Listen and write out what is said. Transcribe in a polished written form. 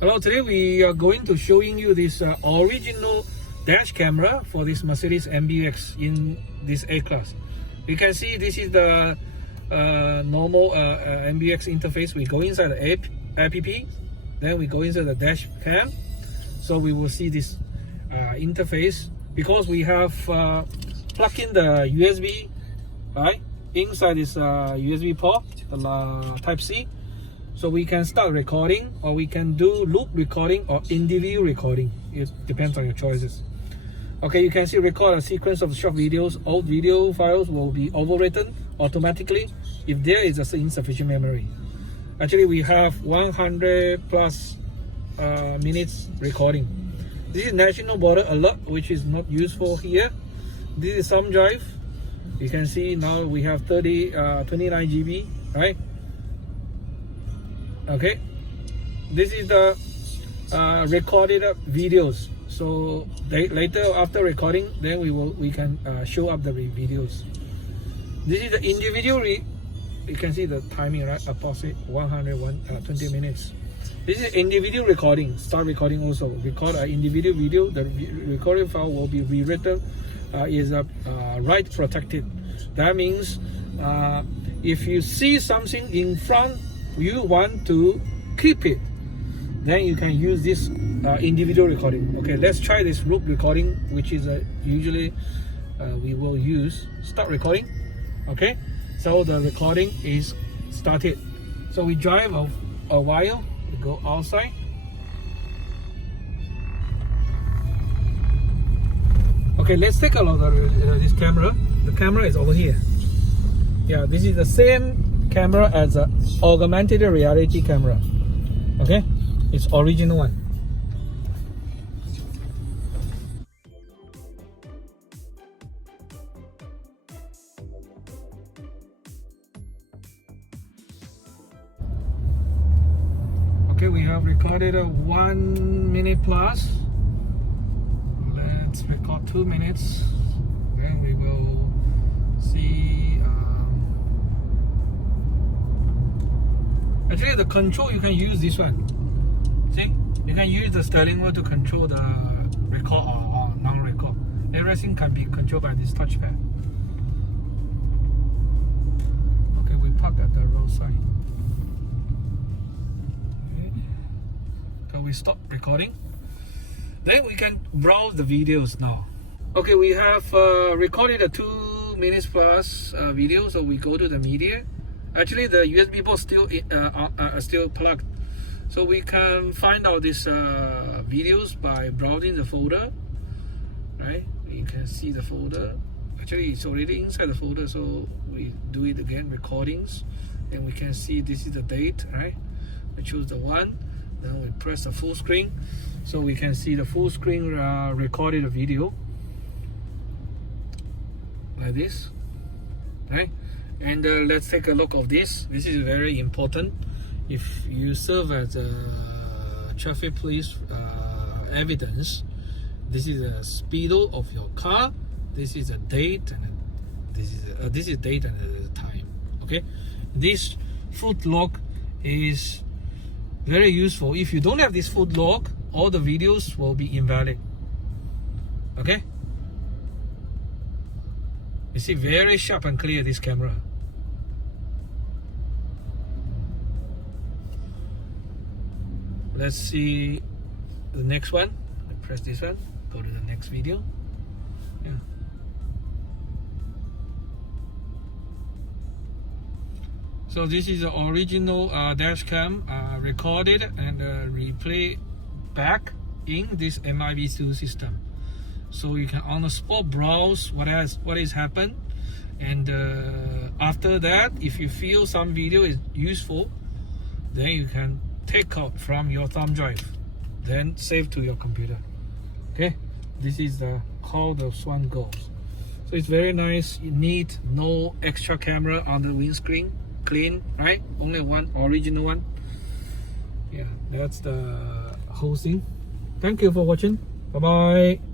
Hello, today we are going to showing you this original dash camera for this Mercedes MBUX in this A-Class. You can see this is the normal MBUX interface. We go inside the app, then we go inside the dash cam. So we will see this interface because we have plugged in the USB right inside this USB port, the Type-C. So we can start recording, or we can do loop recording or individual recording. It depends on your choices. Okay, you can see record a sequence of short videos. All video files will be overwritten automatically if there is insufficient memory. Actually, we have 100 plus minutes recording. This is national border alert, which is not useful here. This is thumb drive. You can see now we have 29 GB, right? Okay, this is the recorded videos. So later after recording, then we can show up the videos. This is the individual. You can see the timing, right? Approximately 120 minutes. This is individual recording. Start recording also. Record an individual video. The recording file will be rewritten. Is right protected. That means if you see something in front, you want to keep it, then you can use this individual recording. Okay, let's try this loop recording, which is usually we will use. Start recording. Okay, so the recording is started. So we drive a while, we go outside. Okay, let's take a look at this camera. The camera is over here. Yeah, this is the same camera as an augmented reality camera. Okay, it's original one. Okay, we have recorded a 1 minute plus. Let's record 2 minutes. Then we will see. Actually, the control, you can use this one. See, you can use the steering wheel to control the record or non-record. Everything can be controlled by this touchpad. Okay, we park at the roadside. Okay. So we stop recording. Then we can browse the videos now. Okay, we have recorded a 2 minutes plus video. So we go to the media. Actually, the USB port still plugged, so we can find out these videos by browsing the folder. Right, you can see the folder. Actually, it's already inside the folder, so we do it again. Recordings, and we can see this is the date. Right, we choose the one, then we press the full screen, so we can see the full screen recorded video like this. Right. And let's take a look of this. This is very important. If you serve as a traffic police evidence, this is a speedo of your car. This is a date, and this is date and time. Okay, this foot log is very useful. If you don't have this foot log, all the videos will be invalid. Okay. You see, very sharp and clear this camera. Let's see the next one. I press this one, go to the next video. Yeah. So this is the original dash cam recorded and replay back in this MBUX system. So you can on the spot browse what is happened, and after that, if you feel some video is useful, then you can take out from your thumb drive, then save to your computer. Okay, this is how the one goes. So it's very nice, neat, no extra camera on the windscreen, clean, right? Only one original one. Yeah, that's the whole thing. Thank you for watching. Bye bye.